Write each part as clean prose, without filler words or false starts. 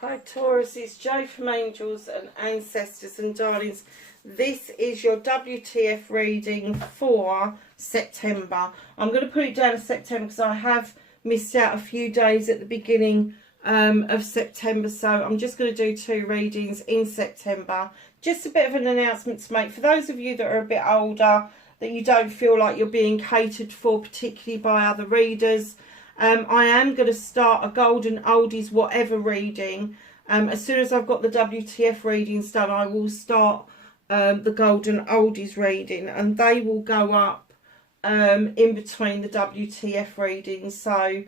Hi Taurus, it's Jo from Angels and Ancestors and Darlings. This is your WTF reading for September. I'm going to put it down as September because I have missed out a few days at the beginning of September. So I'm just going to do 2 readings in September. Just a bit of an announcement to make for those of you that are a bit older, that you don't feel like you're being catered for, particularly by other readers. I am going to start a Golden Oldies Whatever reading. As soon as I've got the WTF readings done, I will start the Golden Oldies reading, and they will go up in between the WTF readings. So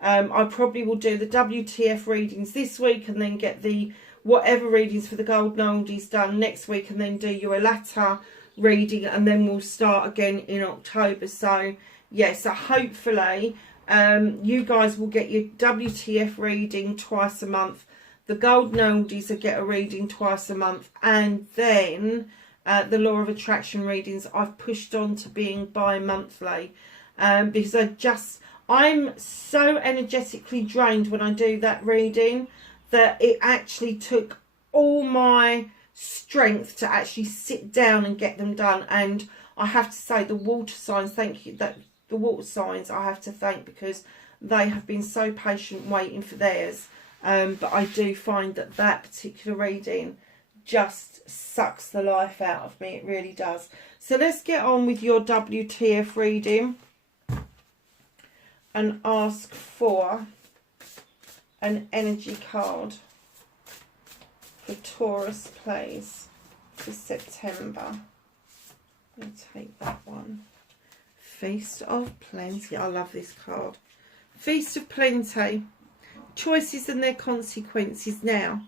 I probably will do the WTF readings this week and then get the Whatever readings for the Golden Oldies done next week, and then do your latter reading, and then we'll start again in October. So yeah, so hopefully you guys will get your WTF reading twice a month. The Golden Oldies will get a reading twice a month, and then the Law of Attraction readings I've pushed on to being bi-monthly, because I'm so energetically drained when I do that reading that it actually took all my strength to actually sit down and get them done. And I have to say, the water signs, thank you, that the water signs I have to thank, because they have been so patient waiting for theirs. But I do find that that particular reading just sucks the life out of me. It really does. So let's get on with your WTF reading and ask for an energy card for Taurus, please, for September. I'll take that one. Feast of Plenty. I love this card. Feast of Plenty. Choices and their consequences. Now,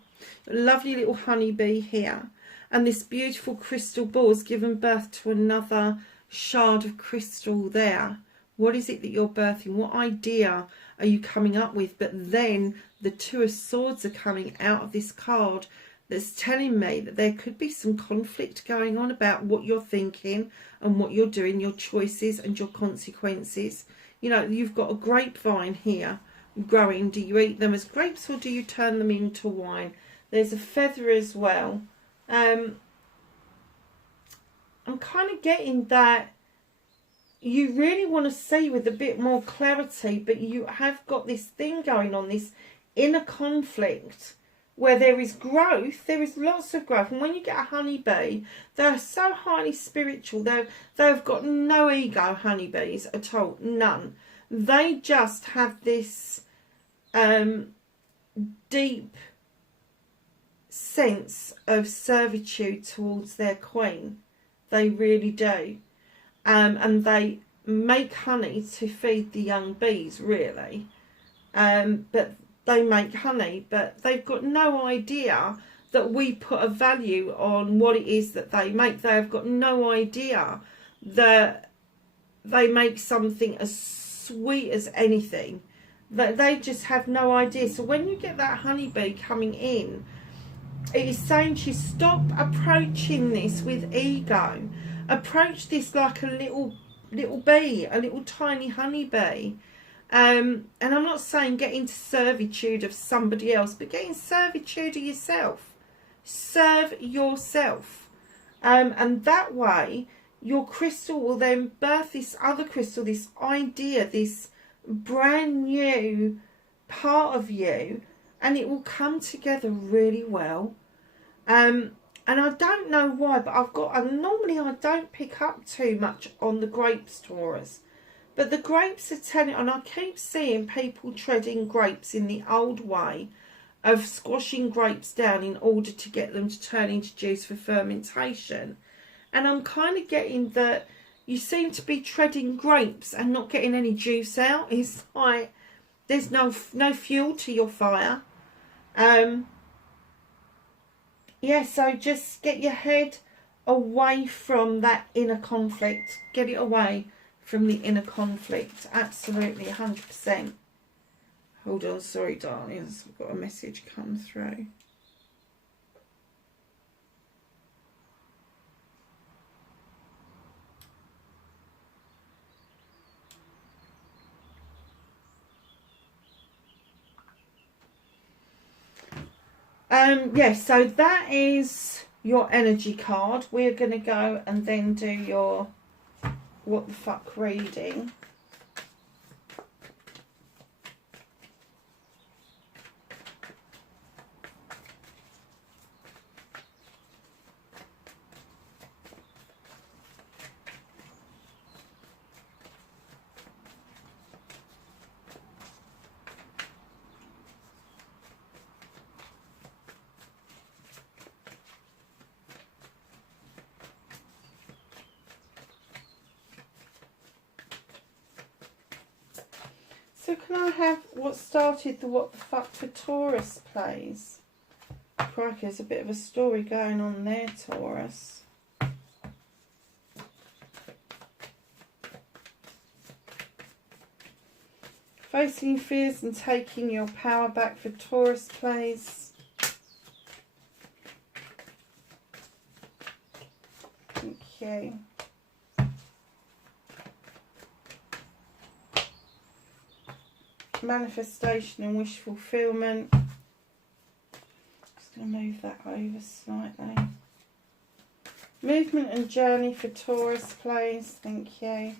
a lovely little honeybee here, and this beautiful crystal ball has given birth to another shard of crystal there. What is it that you're birthing? What idea are you coming up with? But then the 2 of Swords are coming out of this card. That's telling me that there could be some conflict going on about what you're thinking and what you're doing, your choices and your consequences. You know, you've got a grapevine here growing. Do you eat them as grapes, or do you turn them into wine? There's a feather as well. I'm kind of getting that you really want to see with a bit more clarity, but you have got this thing going on, this inner conflict, where there is growth, there is lots of growth. And when you get a honeybee, they're so highly spiritual. They've got no ego, honeybees, at all. None. They just have this deep sense of servitude towards their queen. They really do. And they make honey to feed the young bees, really. But they make honey, but they've got no idea that we put a value on what it is that they make. They've got no idea that they make something as sweet as anything. That they just have no idea. So when you get that honeybee coming in, it is saying to you, stop approaching this with ego. Approach this like a little bee, a little tiny honeybee. And I'm not saying get into servitude of somebody else, but get in servitude of yourself. Serve yourself. And that way, your crystal will then birth this other crystal, this idea, this brand new part of you, and it will come together really well. And I don't know why, but normally I don't pick up too much on the grapes, Taurus. But the grapes are telling, and I keep seeing people treading grapes in the old way of squashing grapes down in order to get them to turn into juice for fermentation. And I'm kind of getting that you seem to be treading grapes and not getting any juice out. It's like there's no fuel to your fire. Yeah, so just get your head away from that inner conflict. Get it away from the inner conflict. Absolutely, 100%. Hold on, sorry, darlings. I've got a message come through. Yes, so that is your energy card. We're going to go and then do your what the fuck reading. So can I have what started the what the fuck for Taurus, please? Crikey, there's a bit of a story going on there, Taurus. Facing your fears and taking your power back for Taurus, please. Thank you. Manifestation and wish fulfillment. Just going to move that over slightly. Movement and journey for Taurus, please. Thank you.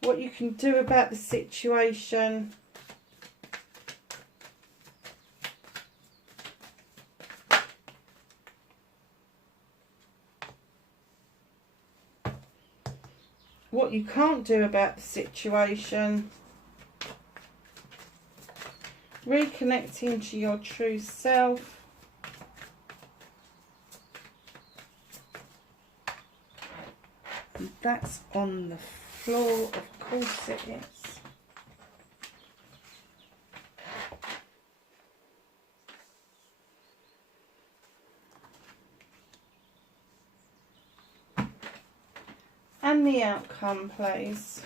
What you can do about the situation. What you can't do about the situation. Reconnecting to your true self. And that's on the floor, of course it is. And the outcome, please.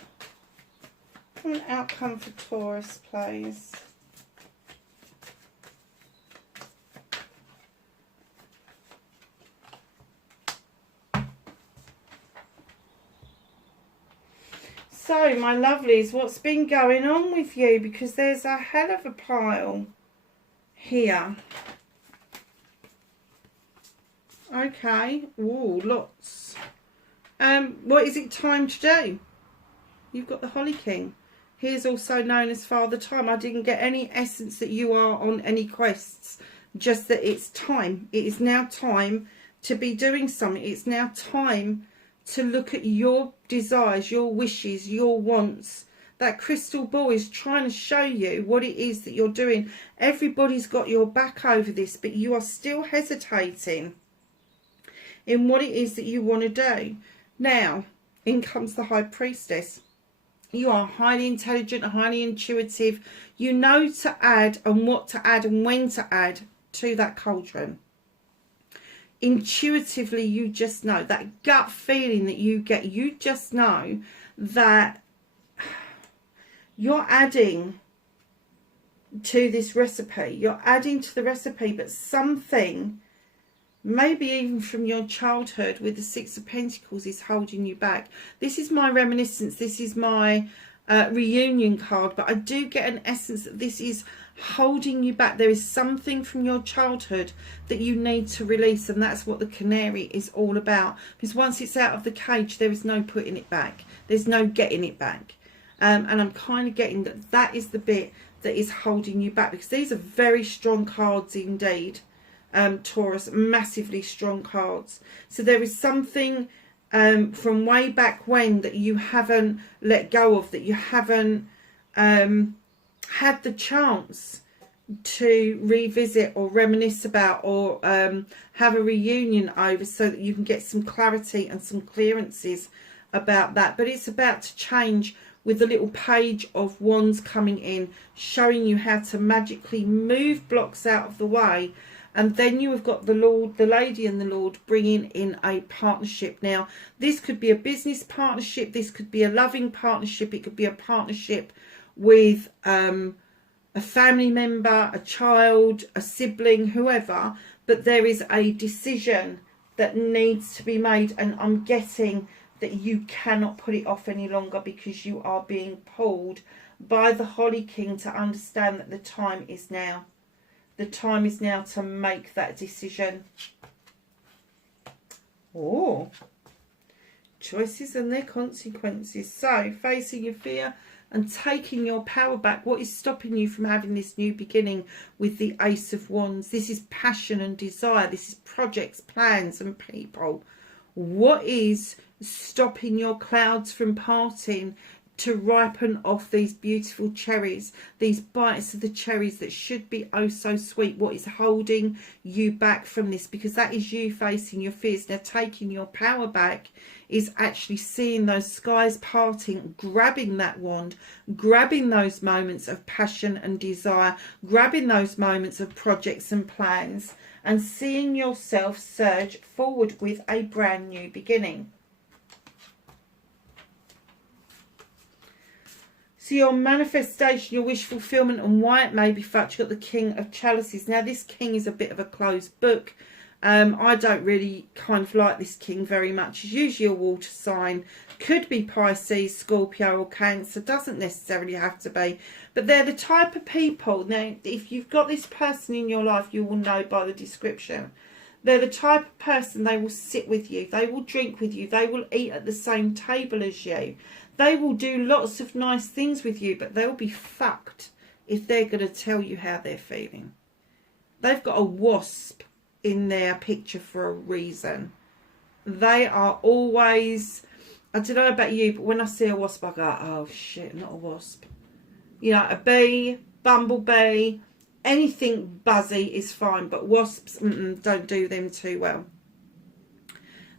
An outcome for Taurus, please. So, my lovelies, what's been going on with you? Because there's a hell of a pile here. Okay. Ooh, lots. What is it time to do? You've got the Holly King. He is also known as Father Time. I didn't get any essence that you are on any quests. Just that it's time. It is now time to be doing something. It's now time to look at your desires, your wishes, your wants. That crystal ball is trying to show you what it is that you're doing. Everybody's got your back over this, but you are still hesitating in what it is that you want to do. Now, in comes the High Priestess. You are highly intelligent, highly intuitive. You know to add and what to add and when to add to that cauldron. Intuitively, you just know. That gut feeling that you get, you just know that you're adding to this recipe. You're adding to the recipe, but something, maybe even from your childhood with the Six of Pentacles, is holding you back. This is my reminiscence. This is my reunion card, but I do get an essence that this is holding you back. There is something from your childhood that you need to release, and that's what the canary is all about. Because once it's out of the cage, there is no putting it back. There's no getting it back. And I'm kind of getting that that is the bit that is holding you back, because these are very strong cards indeed. Taurus, massively strong cards. So there is something from way back when that you haven't let go of, that you haven't had the chance to revisit or reminisce about, or have a reunion over, so that you can get some clarity and some clearances about that. But it's about to change, with the little page of wands coming in, showing you how to magically move blocks out of the way. And then you have got the Lord, the Lady and the Lord bringing in a partnership. Now, this could be a business partnership. This could be a loving partnership. It could be a partnership with a family member, a child, a sibling, whoever. But there is a decision that needs to be made. And I'm getting that you cannot put it off any longer, because you are being pulled by the Holly King to understand that the time is now. The time is now to make that decision. Oh, choices and their consequences. So, facing your fear and taking your power back. What is stopping you from having this new beginning with the Ace of Wands? This is passion and desire. This is projects, plans and people. What is stopping your clouds from parting to ripen off these beautiful cherries, these bites of the cherries that should be oh so sweet? What is holding you back from this? Because that is you facing your fears. Now, taking your power back is actually seeing those skies parting, grabbing that wand, grabbing those moments of passion and desire, grabbing those moments of projects and plans, and seeing yourself surge forward with a brand new beginning. So your manifestation, your wish fulfillment, and why it may be fucked. You've got the King of Chalices. Now, this King is a bit of a closed book. I don't really kind of like this King very much. It's usually a water sign. Could be Pisces, Scorpio or Cancer. Doesn't necessarily have to be. But they're the type of people. Now, if you've got this person in your life, you will know by the description. They're the type of person, they will sit with you. They will drink with you. They will eat at the same table as you. They will do lots of nice things with you, but they'll be fucked if they're going to tell you how they're feeling. They've got a wasp in their picture for a reason. They are always, I don't know about you, but when I see a wasp, I go, oh shit, not a wasp. You know, a bee, bumblebee, anything buzzy is fine, but wasps, don't do them too well.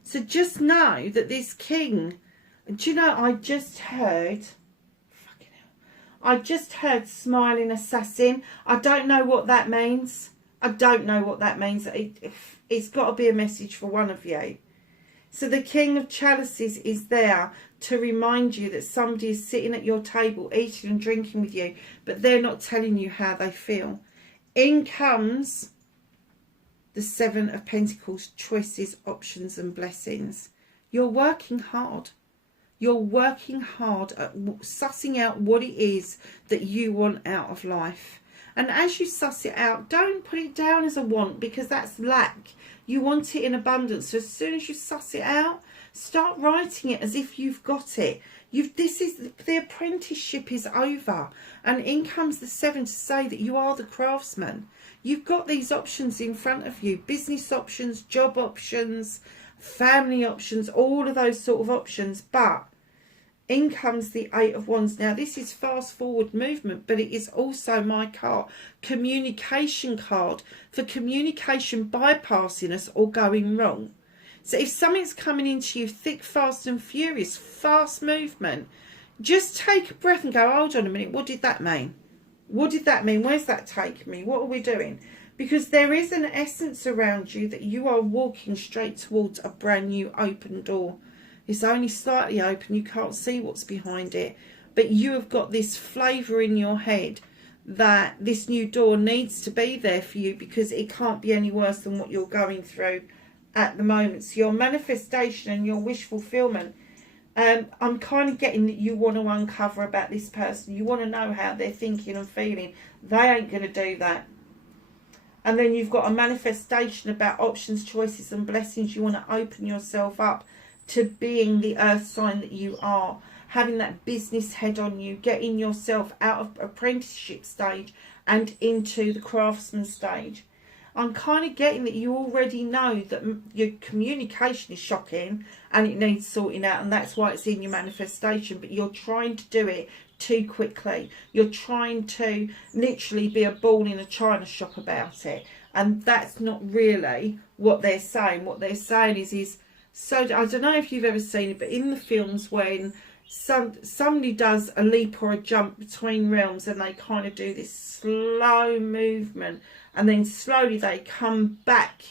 So just know that this King, do you know, I just heard Smiling Assassin. I don't know what that means. I don't know what that means. It's got to be a message for one of you. So the King of Chalices is there to remind you that somebody is sitting at your table eating and drinking with you, but they're not telling you how they feel. In comes the Seven of Pentacles, choices, options and blessings. You're working hard. You're working hard at sussing out what it is that you want out of life. And as you suss it out, don't put it down as a want, because that's lack. You want it in abundance. So as soon as you suss it out, start writing it as if you've got it. The apprenticeship is over. And in comes the Seven to say that you are the craftsman. You've got these options in front of you. Business options, job options, family options, all of those sort of options. But in comes the Eight of Wands. Now, this is fast forward movement, but it is also my card, communication card, for communication bypassing us or going wrong. So if something's coming into you thick, fast and furious, fast movement, just take a breath and go, hold on a minute, what did that mean? What did that mean? Where's that taking me? What are we doing? Because there is an essence around you that you are walking straight towards a brand new open door. It's only slightly open. You can't see what's behind it. But you have got this flavour in your head that this new door needs to be there for you, because it can't be any worse than what you're going through at the moment. So your manifestation and your wish fulfillment, I'm kind of getting that you want to uncover about this person. You want to know how they're thinking and feeling. They ain't going to do that. And then you've got a manifestation about options, choices and blessings. You want to open yourself up to being the earth sign that you are, having that business head on you, getting yourself out of apprenticeship stage and into the craftsman stage. I'm kind of getting that you already know that your communication is shocking and it needs sorting out, and that's why it's in your manifestation, but you're trying to do it too quickly. You're trying to literally be a ball in a china shop about it, and that's not really what they're saying. What they're saying is so, I don't know if you've ever seen it, but in the films when somebody does a leap or a jump between realms and they kind of do this slow movement and then slowly they come back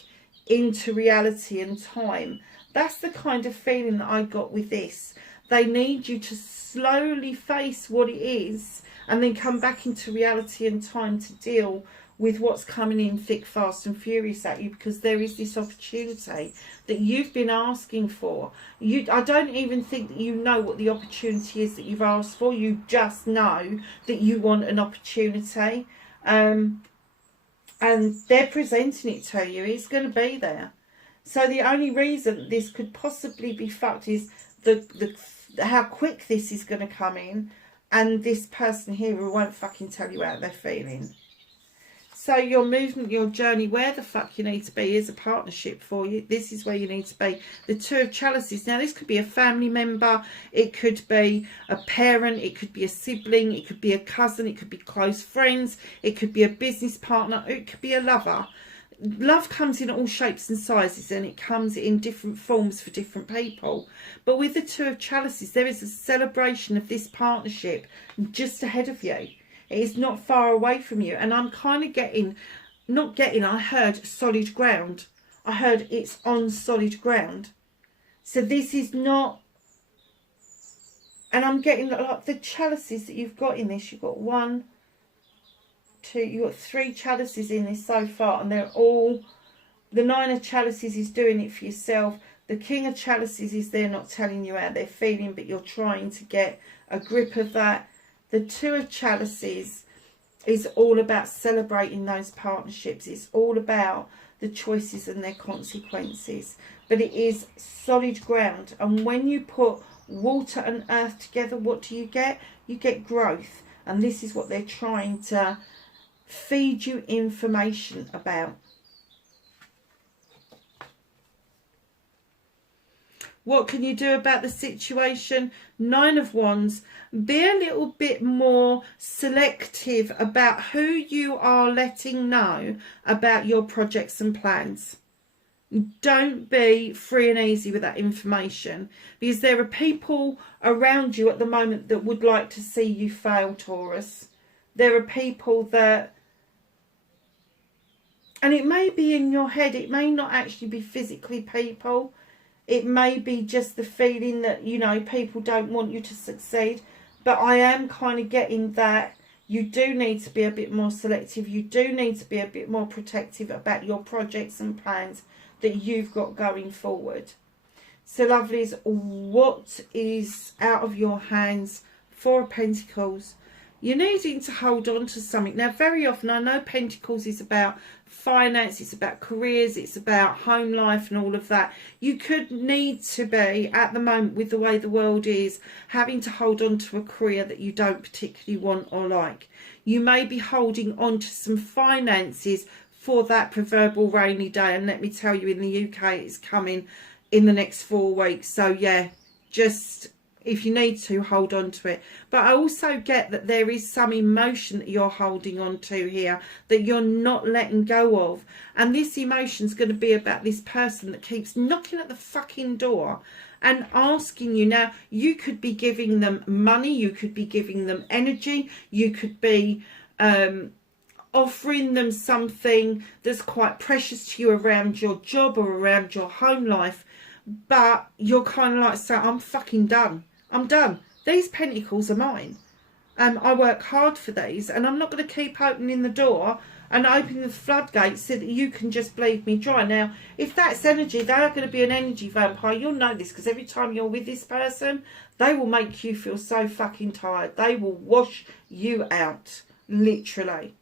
into reality and time. That's the kind of feeling that I got with this. They need you to slowly face what it is and then come back into reality and time to deal with what's coming in thick, fast and furious at you, because there is this opportunity that you've been asking for. I don't even think that you know what the opportunity is that you've asked for. You just know that you want an opportunity, and they're presenting it to you. It's going to be there. So the only reason this could possibly be fucked is how quick this is going to come in, and this person here who won't fucking tell you how they're feeling. So your movement, your journey, where the fuck you need to be is a partnership for you. This is where you need to be. The Two of Chalices. Now, this could be a family member. It could be a parent. It could be a sibling. It could be a cousin. It could be close friends. It could be a business partner. It could be a lover. Love comes in all shapes and sizes, and it comes in different forms for different people. But with the Two of Chalices, there is a celebration of this partnership just ahead of you. It is not far away from you. And I'm kind of I heard solid ground. I heard it's on solid ground. So this is not, and I'm getting like the chalices that you've got in this. You've got 1, 2, you've got 3 chalices in this so far, and they're all, the 9 of chalices is doing it for yourself. The King of Chalices is there not telling you how they're feeling, but you're trying to get a grip of that. The Two of Chalices is all about celebrating those partnerships. It's all about the choices and their consequences. But it is solid ground. And when you put water and earth together, what do you get? You get growth. And this is what they're trying to feed you information about. What can you do about the situation? 9 of Wands. Be a little bit more selective about who you are letting know about your projects and plans. Don't be free and easy with that information, because there are people around you at the moment that would like to see you fail, Taurus. There are people that, and it may be in your head, it may not actually be physically people. It may be just the feeling that, you know, people don't want you to succeed. But I am kind of getting that you do need to be a bit more selective. You do need to be a bit more protective about your projects and plans that you've got going forward. So, lovelies, what is out of your hands? 4 of Pentacles. You're needing to hold on to something. Now, very often, I know Pentacles is about finance, it's about careers, it's about home life and all of that. You could need to be, at the moment, with the way the world is, having to hold on to a career that you don't particularly want or like. You may be holding on to some finances for that proverbial rainy day. And let me tell you, in the UK, it's coming in the next 4 weeks. So, yeah, just, if you need to, hold on to it. But I also get that there is some emotion that you're holding on to here that you're not letting go of. And this emotion is going to be about this person that keeps knocking at the fucking door and asking you. Now, you could be giving them money, you could be giving them energy, you could be offering them something that's quite precious to you around your job or around your home life. But you're kind of like saying, I'm fucking done. I'm done. These pentacles are mine. I work hard for these, and I'm not going to keep opening the door and opening the floodgates so that you can just bleed me dry. Now, if that's energy, they are going to be an energy vampire. You'll know this, because every time you're with this person, they will make you feel so fucking tired. They will wash you out, literally.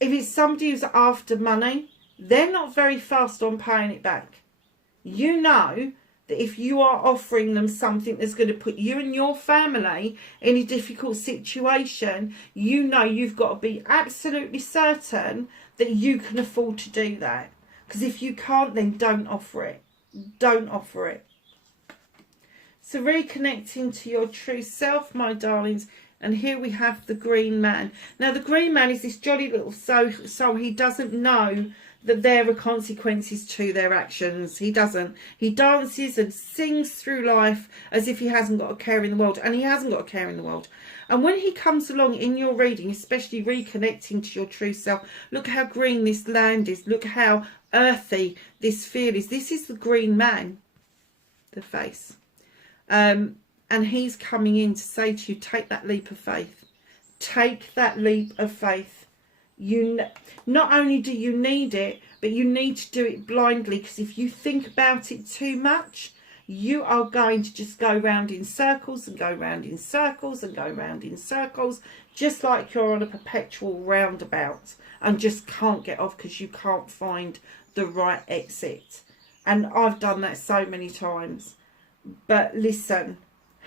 If it's somebody who's after money, they're not very fast on paying it back. You know that if you are offering them something that's going to put you and your family in a difficult situation, you know you've got to be absolutely certain that you can afford to do that. Because if you can't, then don't offer it. Don't offer it. So reconnecting to your true self, my darlings. And here we have the Green Man. Now, the Green Man is this jolly little soul. He doesn't know that there are consequences to their actions. He doesn't. He dances and sings through life as if he hasn't got a care in the world. And he hasn't got a care in the world. And when he comes along in your reading, especially reconnecting to your true self, look how green this land is. Look how earthy this feel is. This is the Green Man, the face. And he's coming in to say to you, take that leap of faith. Take that leap of faith. Not only do you need it, but you need to do it blindly, because if you think about it too much, you are going to just go round in circles and go round in circles and go round in circles, just like you're on a perpetual roundabout and just can't get off because you can't find the right exit. And I've done that so many times. But listen,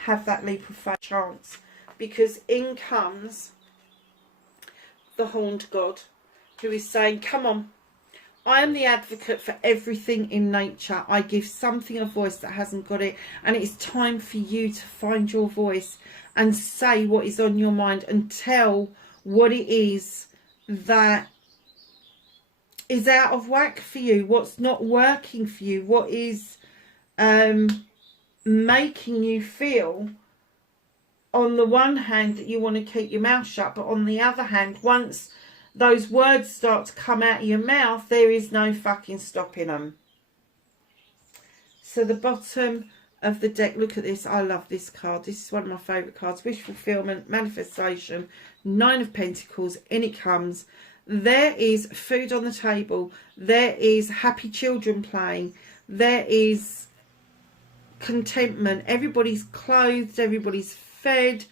have that leap of faith chance, because in comes the horned god, who is saying, come on, I am the advocate for everything in nature. I give something a voice that hasn't got it, and it's time for you to find your voice and say what is on your mind and tell what it is that is out of whack for you, what's not working for you, what is making you feel, on the one hand, that you want to keep your mouth shut, but on the other hand, once those words start to come out of your mouth, there is no fucking stopping them. So the bottom of the deck, look at this. I love this card. This is one of my favourite cards. Wish fulfillment, manifestation, 9 of Pentacles. In it comes. There is food on the table. There is happy children playing. There is contentment. Everybody's clothed. Everybody's fed.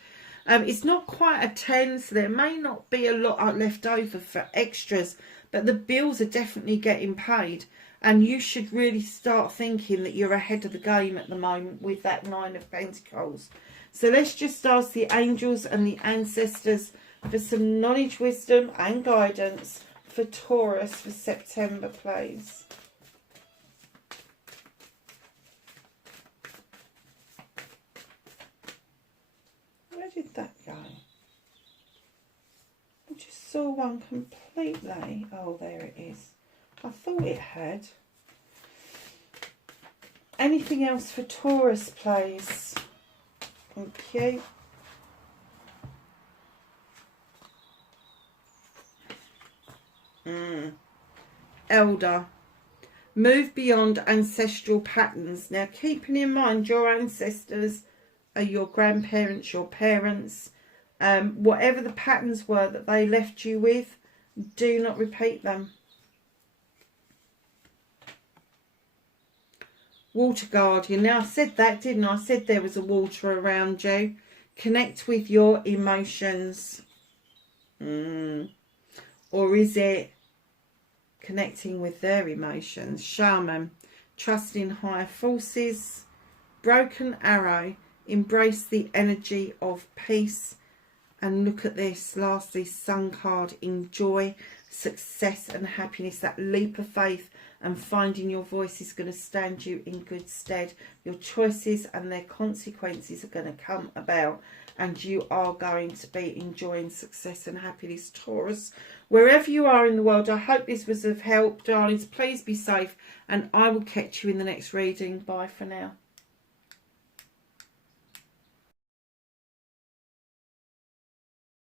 It's not quite a 10, so there may not be a lot left over for extras, but the bills are definitely getting paid, and you should really start thinking that you're ahead of the game at the moment with that 9 of Pentacles. So let's just ask the angels and the ancestors for some knowledge, wisdom and guidance for Taurus for September, please. Where did that go? I just saw one completely. Oh, there it is. I thought it had. Anything else for Taurus, please? Thank you. Elder. Move beyond ancestral patterns. Now, keeping in mind your ancestors are your grandparents, your parents, whatever the patterns were that they left you with, do not repeat them. Water guardian. Now, I said that, didn't I? I said there was a water around you. Connect with your emotions. Or is it connecting with their emotions? Shaman. Trust in higher forces. Broken arrow. Embrace the energy of peace. And look at this. Lastly, Sun card. Enjoy success and happiness. That leap of faith and finding your voice is going to stand you in good stead. Your choices and their consequences are going to come about, and you are going to be enjoying success and happiness, Taurus. Wherever you are in the world, I hope this was of help, darlings. Please be safe, and I will catch you in the next reading. Bye for now.